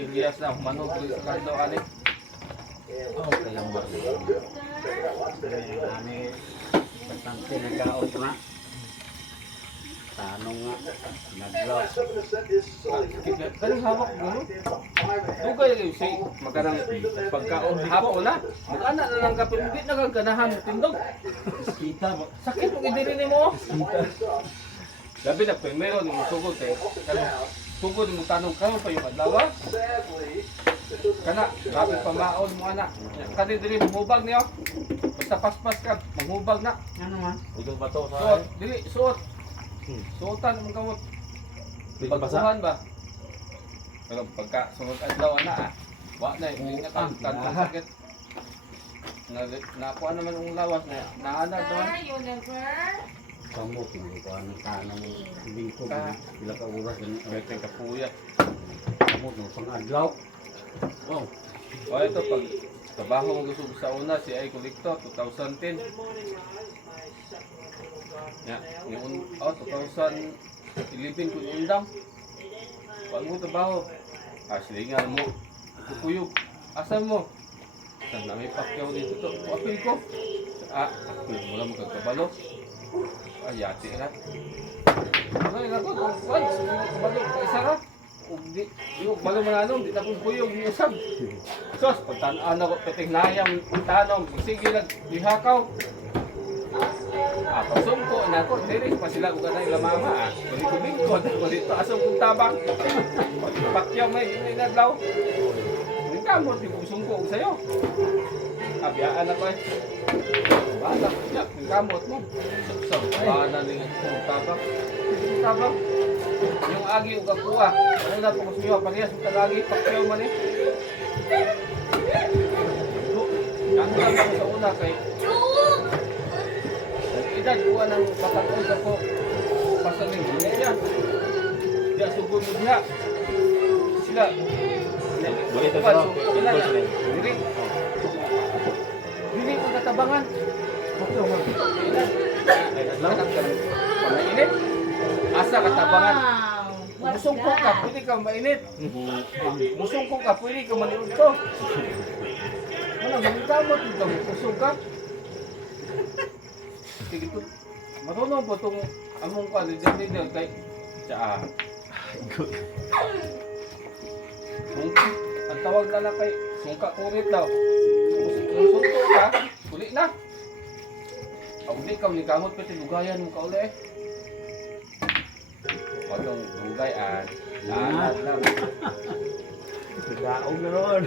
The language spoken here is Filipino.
Elias na manok sa kanto ani. Oh, kayang ba? Ani, bastante nagkaot na. Tanong nga, nag-lock. Kaning hawak gano. Dugay gyud si magarang pagkaon hapon na. Mag-ana na lang kapit hindi na kang ganahan tindog. Kita mo. Sakit mo idiri nimo. Labi na primero ni sugod eh. Sugod mo tanong kayo pa yung adlaw. Kana, grabe pamaon mo ana. Kani diri mahubag niyo. Basta paspas ka, mahubag na. Ano man? Udong bato Suot, sa dili suot. Suotan mong kamot. Dili basa? Pagkuhan ba? Pero pagka sunod adlaw na wa na hindi na kang sakit. Nakuha naman ang lawas na naana doon. Kamu, hindi ko ano tanong lingko. Bila ka oras ganun. May kapuya. Kamu, nung pang-adlaw. Oh. O ito pag trabaho mo gusto sa una si ay kolektor 2010. Ya, yung 2011 ko yung undang. Pag mo trabaho, silingan mo. Kukuyog. Asan mo? Saan na may pakyaw dito to? Apil ko. Mo lang magkakabalo. Yati na. Ano yung ako? Kabalo, kaisara. Yung balo mananong, di na kong kuyog yung usab. Sos, pagtanaan ako, patignayang tanong, sige lang, lihakaw. Pasumpo na ako, diris pa sila kung kanay lamama. Balik-bingkod ako dito, asong kong tabang. Pakyaw may ginadlaw. Hindi ka mo, di kong sungko sa'yo. Abiyaan ako eh. Bala, yak, yung kamot mo. So, bala rin ang tabang. Tabang. Yung agi o kakuha. Ano na po gusto nyo, parehas yung talagi, pakyaw man eh. Ang lang sa una kay edad kuha ng patagod ako pasaling hindi siya. Diya sugod mo diya. Sila. Balito sa Sila na. Dili ko katabangan. Bakit mo? Ay, lang mainit. Asa katabangan. Musungkong ka, pwede ka mainit. Musungkong ka, pwede ka maniud to. Ano, magkamot ito, musung ka. Sige to. Marunong po itong among ka, dyan kay Tsaa. Ang tawag na lang kay sungka kurit daw. Kung sungko ka, uli na. Uli ka, uli kamot, pati lugayan mo ka uli eh. Otong lugay lahat lang. Daog na ron.